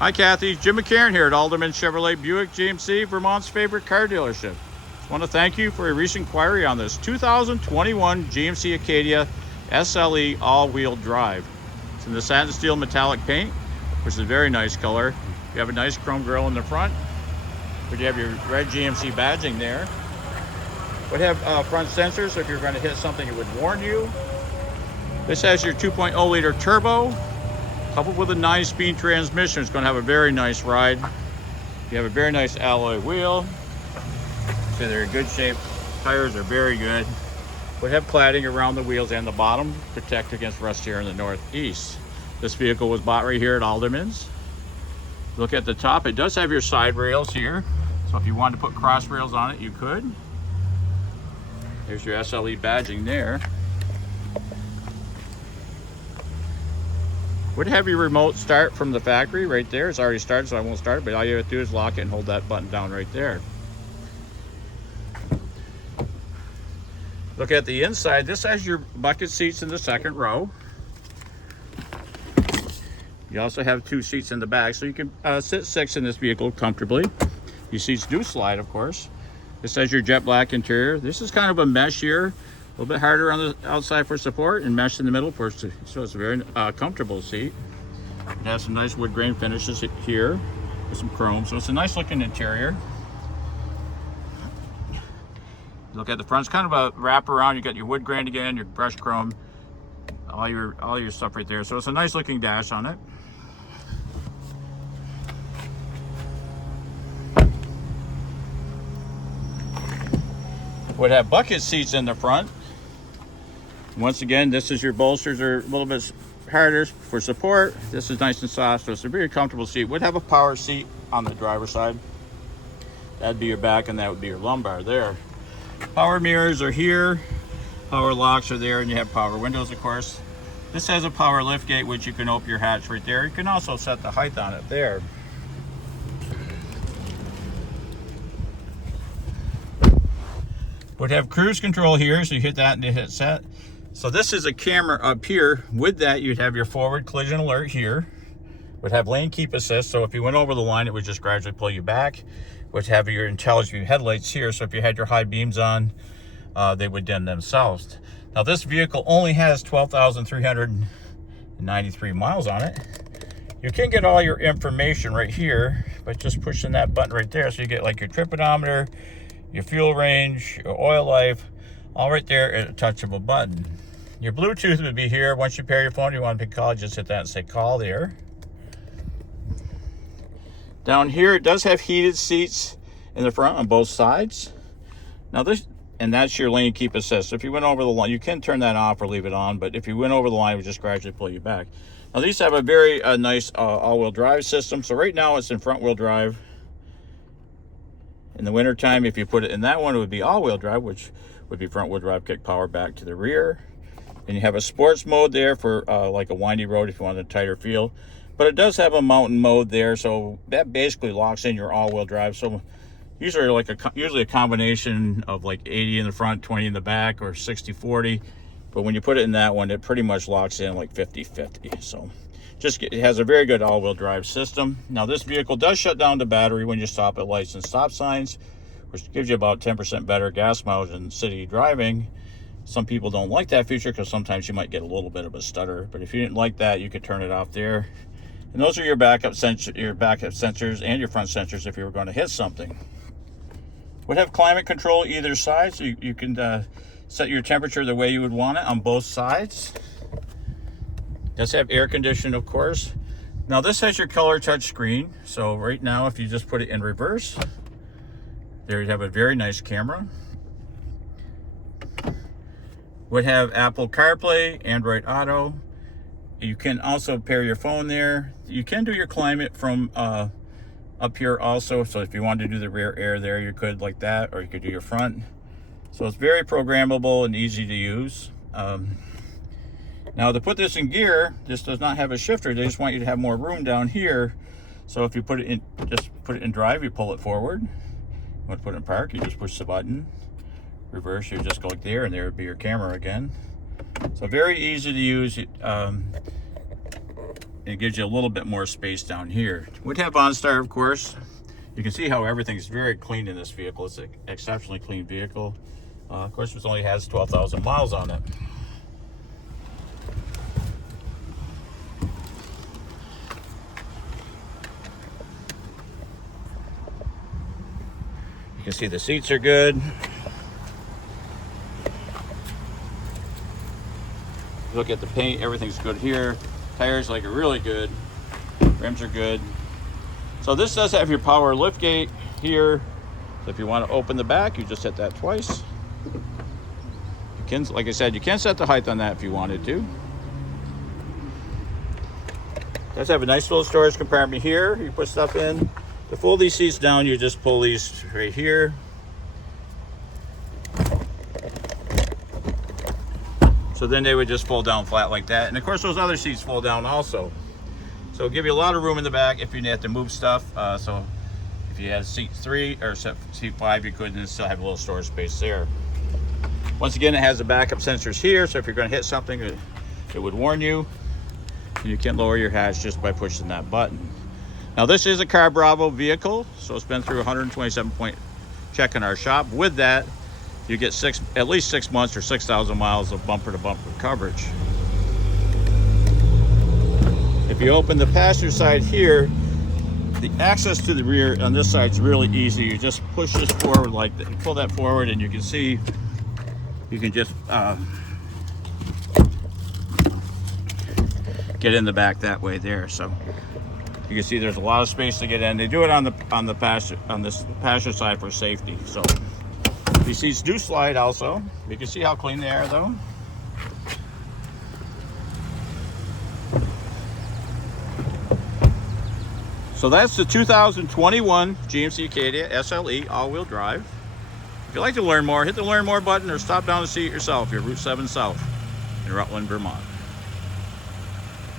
Hi Kathy, Jim McCarran here at Alderman Chevrolet Buick GMC, Vermont's favorite car dealership. Just want to thank you for your recent inquiry on this 2021 GMC Acadia SLE all-wheel drive. It's in the satin steel metallic paint, which is a very nice color. You have a nice chrome grille in the front, but you have your red GMC badging there. Would have front sensors, so if you're going to hit something it would warn you. This has your 2.0 liter turbo, coupled with a 9-speed transmission. It's going to have a very nice ride. You have a very nice alloy wheel. So they're in good shape. Tires are very good. Would have cladding around the wheels and the bottom, protect against rust here in the northeast. This vehicle was bought right here at Alderman's. Look at the top. It does have your side rails here. So if you wanted to put cross rails on it, you could. There's your SLE badging there. Would have your remote start from the factory right there. It's already started, so I won't start it, but all you have to do is lock it and hold that button down right there. Look at the inside. This has your bucket seats in the second row. You also have 2 seats in the back, so you can sit 6 in this vehicle comfortably. These seats do slide, of course. This has your jet black interior. This is kind of a mesh here. A little bit harder on the outside for support and mesh in the middle, so it's a very comfortable seat. It has some nice wood grain finishes here with some chrome, so it's a nice looking interior. Look at the front, it's kind of a wrap around. You got your wood grain again, your brushed chrome, all your stuff right there. So it's a nice looking dash on it. Would have bucket seats in the front. Once again, this is your bolsters are a little bit harder for support. This is nice and soft, so it's a very comfortable seat. Would have a power seat on the driver's side. That'd be your back and that would be your lumbar there. Power mirrors are here. Power locks are there, and you have power windows, of course. This has a power lift gate, which you can open your hatch right there. You can also set the height on it there. Would have cruise control here, so you hit that and you hit set. So this is a camera up here. With that, you'd have your forward collision alert here. Would have lane keep assist, so if you went over the line, it would just gradually pull you back. Would have your intelligent view headlights here, so if you had your high beams on, they would dim themselves. Now this vehicle only has 12,393 miles on it. You can get all your information right here by just pushing that button right there, so you get like your trip odometer, your fuel range, your oil life, all right there at a touch of a button. Your Bluetooth would be here. Once you pair your phone, you want to pick call, just hit that and say call there. Down here, it does have heated seats in the front on both sides. Now and that's your lane keep assist. So if you went over the line, you can turn that off or leave it on, but if you went over the line, it would just gradually pull you back. Now these have a very nice all-wheel drive system. So right now it's in front-wheel drive. In the wintertime, if you put it in that one, it would be all-wheel drive, which would be front-wheel drive, kick power back to the rear. And you have a sports mode there for like a windy road if you want a tighter feel. But it does have a mountain mode there, so that basically locks in your all-wheel drive. So usually a combination of like 80 in the front, 20 in the back, or 60-40. But when you put it in that one, it pretty much locks in like 50-50. So it has a very good all-wheel drive system. Now this vehicle does shut down the battery when you stop at lights and stop signs, which gives you about 10% better gas mileage in city driving. Some people don't like that feature because sometimes you might get a little bit of a stutter, but if you didn't like that, you could turn it off there. And those are your backup sensors and your front sensors if you were going to hit something. Would have climate control either side, so you can set your temperature the way you would want it on both sides. Does have air conditioning, of course. Now this has your color touch screen. So right now, if you just put it in reverse, there you have a very nice camera. Would have Apple CarPlay, Android Auto. You can also pair your phone there. You can do your climate from up here also. So if you wanted to do the rear air there, you could like that, or you could do your front. So it's very programmable and easy to use. Now to put this in gear, this does not have a shifter. They just want you to have more room down here. So if you put it in, just put it in drive, you pull it forward. You want to put it in park, you just push the button. Reverse, you just go like there, and there would be your camera again. So very easy to use. And and it gives you a little bit more space down here. Would have OnStar, of course. You can see how everything's very clean in this vehicle. It's an exceptionally clean vehicle. Of course, it only has 12,000 miles on it. You can see the seats are good. Look at the paint, everything's good here. Tires like are really good. Rims are good. So this does have your power lift gate here. So if you want to open the back, you just hit that twice. You can, like I said, you can set the height on that if you wanted to. It does have a nice little storage compartment here. You put stuff in. To fold these seats down, you just pull these right here. So then they would just fold down flat like that. And of course, those other seats fold down also. So it'll give you a lot of room in the back if you need to move stuff. So if you had seat 3 or seat 5, you could, and still have a little storage space there. Once again, it has the backup sensors here. So if you're going to hit something, it would warn you. You can lower your hatch just by pushing that button. Now this is a Car Bravo vehicle, so it's been through 127-point check in our shop. With that, you get at least 6 months or 6,000 miles of bumper-to-bumper coverage. If you open the passenger side here, the access to the rear on this side is really easy. You just push this forward like that, pull that forward, and you can see you can just get in the back that way there. So you can see there's a lot of space to get in. They do it on this passenger side for safety. So these seats do slide also. You can see how clean they are though. So that's the 2021 GMC Acadia SLE all-wheel drive. If you'd like to learn more, hit the Learn More button or stop down to see it yourself. You're Route 7 South in Rutland, Vermont.